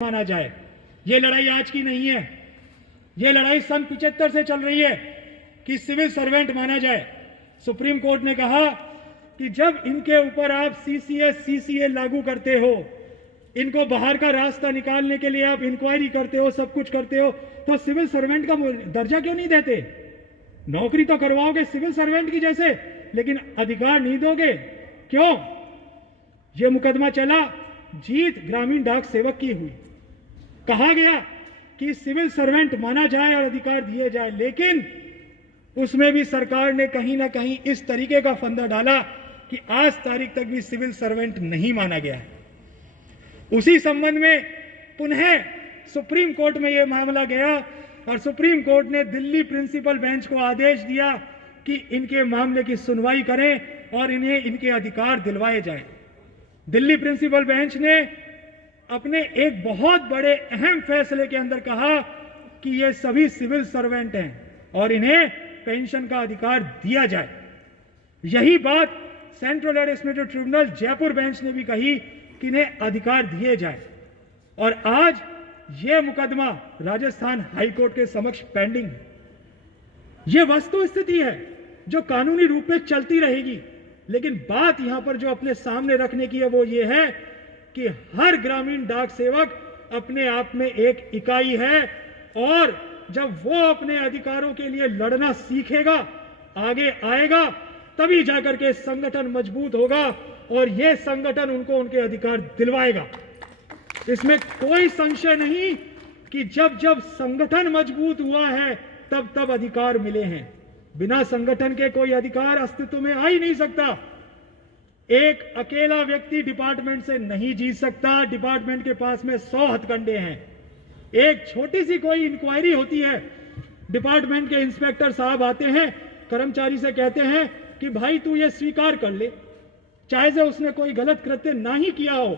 माना जाए। ये लड़ाई आज की नहीं है, ये लड़ाई सन 75 से चल रही है कि सिविल सर्वेंट माना जाए। सुप्रीम कोर्ट ने कहा कि जब इनके ऊपर आप सीसीए लागू करते हो, इनको बाहर का रास्ता निकालने के लिए आप इंक्वायरी करते हो, सब कुछ करते हो, तो सिविल सर्वेंट का दर्जा क्यों नहीं देते? नौकरी तो करवाओगे सिविल सर्वेंट की जैसे, लेकिन अधिकार नहीं दोगे, क्यों? यह मुकदमा चला, जीत ग्रामीण डाक सेवक की हुई। कहा गया कि सिविल सर्वेंट माना जाए और अधिकार दिए जाए, लेकिन उसमें भी सरकार ने कहीं ना कहीं इस तरीके का फंदा डाला कि आज तारीख तक भी सिविल सर्वेंट नहीं माना गया है। उसी संबंध में पुनः सुप्रीम कोर्ट में यह मामला गया और सुप्रीम कोर्ट ने दिल्ली प्रिंसिपल बेंच को आदेश दिया कि इनके मामले की सुनवाई करें और इन्हें इनके अधिकार दिलवाए जाएं। दिल्ली प्रिंसिपल बेंच ने अपने एक बहुत बड़े अहम फैसले के अंदर कहा कि ये सभी सिविल सर्वेंट हैं और इन्हें पेंशन का अधिकार दिया जाए। यही बात central administrative tribunal Jaipur bench ने भी कही कि इन्हें अधिकार दिए जाए। और आज यह मुकदमा राजस्थान हाईकोर्ट के समक्ष पेंडिंग है। यह वस्तु स्थिति है जो कानूनी रूप में चलती रहेगी, लेकिन बात यहां पर जो अपने सामने रखने की है वो ये है कि हर ग्रामीण डाक सेवक अपने आप में एक इकाई है और जब वो अपने अधिकारों के लिए लड़ना सीखेगा, आगे आएगा, तभी जाकर के संगठन मजबूत होगा और यह संगठन उनको उनके अधिकार दिलवाएगा। इसमें कोई संशय नहीं कि जब जब संगठन मजबूत हुआ है तब तब अधिकार मिले हैं। बिना संगठन के कोई अधिकार अस्तित्व में आ ही नहीं सकता। एक अकेला व्यक्ति डिपार्टमेंट से नहीं जीत सकता। डिपार्टमेंट के पास में 100 हथकंडे हैं। एक छोटी सी कोई इंक्वायरी होती है, डिपार्टमेंट के इंस्पेक्टर साहब आते हैं, कर्मचारी से कहते हैं कि भाई तू ये स्वीकार कर ले, चाहे से उसने कोई गलत कृत्य ना ही किया हो,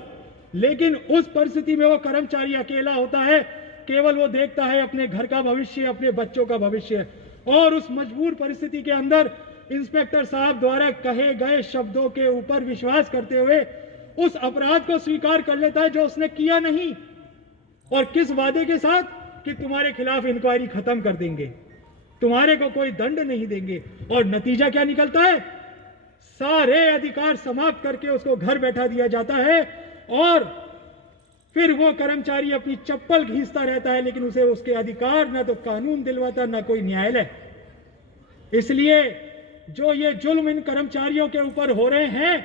लेकिन उस परिस्थिति में वो कर्मचारी अकेला होता है, केवल वो देखता है अपने घर का भविष्य, अपने बच्चों का भविष्य, और उस मजबूर परिस्थिति के अंदर इंस्पेक्टर साहब द्वारा कहे गए शब्दों के ऊपर विश्वास करते हुए उस अपराध को स्वीकार कर लेता है जो उसने किया नहीं, और किस वादे के साथ कि तुम्हारे खिलाफ इंक्वायरी खत्म कर देंगे, तुम्हारे को कोई दंड नहीं देंगे। और नतीजा क्या निकलता है? सारे अधिकार समाप्त करके उसको घर बैठा दिया जाता है और फिर वो कर्मचारी अपनी चप्पल घींचता रहता है, लेकिन उसे उसके अधिकार ना तो कानून दिलवाता ना कोई न्यायालय। इसलिए जो ये जुल्म इन कर्मचारियों के ऊपर हो रहे हैं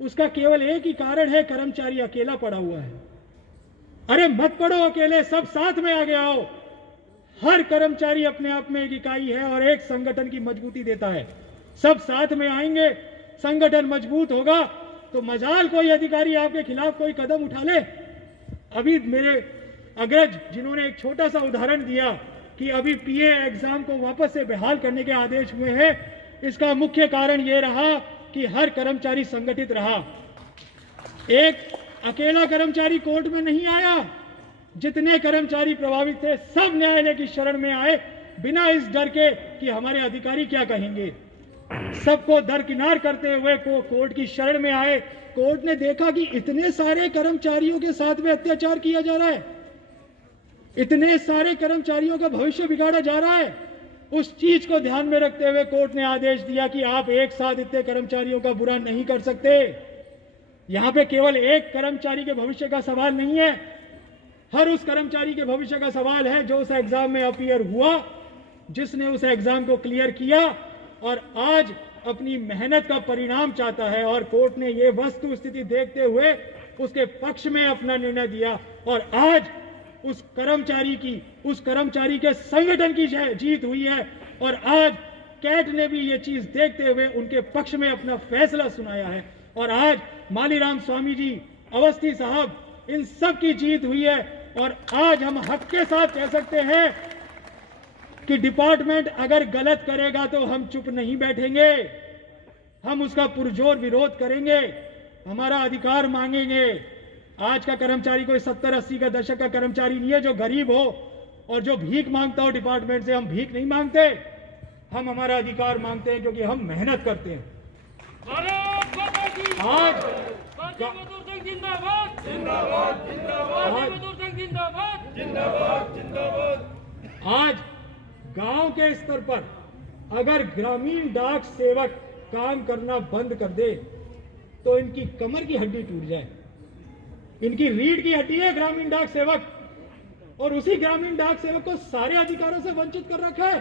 उसका केवल एक ही कारण है, कर्मचारी अकेला पड़ा हुआ है। अरे मत पड़ो अकेले, सब साथ में आगे आओ। हर कर्मचारी अपने आप में एक इकाई है और एक संगठन की मजबूती देता है। सब साथ में आएंगे, संगठन मजबूत होगा तो मजाल कोई अधिकारी आपके खिलाफ कोई कदम उठा ले। अभी मेरे अग्रज जिन्होंने एक छोटा सा उदाहरण दिया कि अभी पीए एग्जाम को वापस से बहाल करने के आदेश हुए हैं, इसका मुख्य कारण यह रहा कि हर कर्मचारी संगठित रहा। एक अकेला कर्मचारी कोर्ट में नहीं आया, जितने कर्मचारी प्रभावित थे सब न्यायालय की शरण में आए, बिना इस डर के कि हमारे अधिकारी क्या कहेंगे। सबको दरकिनार करते हुए कोर्ट की शरण में आए। कोर्ट ने देखा कि इतने सारे कर्मचारियों के साथ में अत्याचार किया जा रहा है, इतने सारे कर्मचारियों का भविष्य बिगाड़ा जा रहा है। उस चीज को ध्यान में रखते हुए कोर्ट ने आदेश दिया कि आप एक साथ इतने कर्मचारियों का बुरा नहीं कर सकते। यहां पे केवल एक कर्मचारी के भविष्य का सवाल नहीं है, हर उस कर्मचारी के भविष्य का सवाल है जो उस एग्जाम में अपीयर हुआ, जिसने उस एग्जाम को क्लियर किया और आज अपनी मेहनत का परिणाम चाहता है। और कोर्ट ने यह वस्तु स्थिति देखते हुए उसके पक्ष में अपना निर्णय दिया और आज उस कर्मचारी के संगठन की जीत हुई है। और आज कैट ने भी ये चीज देखते हुए उनके पक्ष में अपना फैसला सुनाया है और आज मालीराम स्वामी जी, अवस्थी साहब, इन सब की जीत हुई है। और आज हम हक के साथ कह सकते हैं कि डिपार्टमेंट अगर गलत करेगा तो हम चुप नहीं बैठेंगे, हम उसका पुरजोर विरोध करेंगे, हमारा अधिकार मांगेंगे। आज का कर्मचारी कोई 70-80 का दशक का कर्मचारी नहीं है जो गरीब हो और जो भीख मांगता हो डिपार्टमेंट से। हम भीख नहीं मांगते, हम हमारा अधिकार मांगते हैं क्योंकि हम मेहनत करते हैं। आज जिंदाबाद जिंदाबाद जिंदाबाद। आज गांव के स्तर पर अगर ग्रामीण डाक सेवक काम करना बंद कर दे तो इनकी कमर की हड्डी टूट जाए। इनकी रीढ़ की हड्डी है ग्रामीण डाक सेवक, और उसी ग्रामीण डाक सेवक को सारे अधिकारों से वंचित कर रखा है।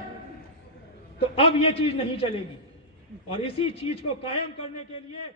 तो अब यह चीज नहीं चलेगी और इसी चीज को कायम करने के लिए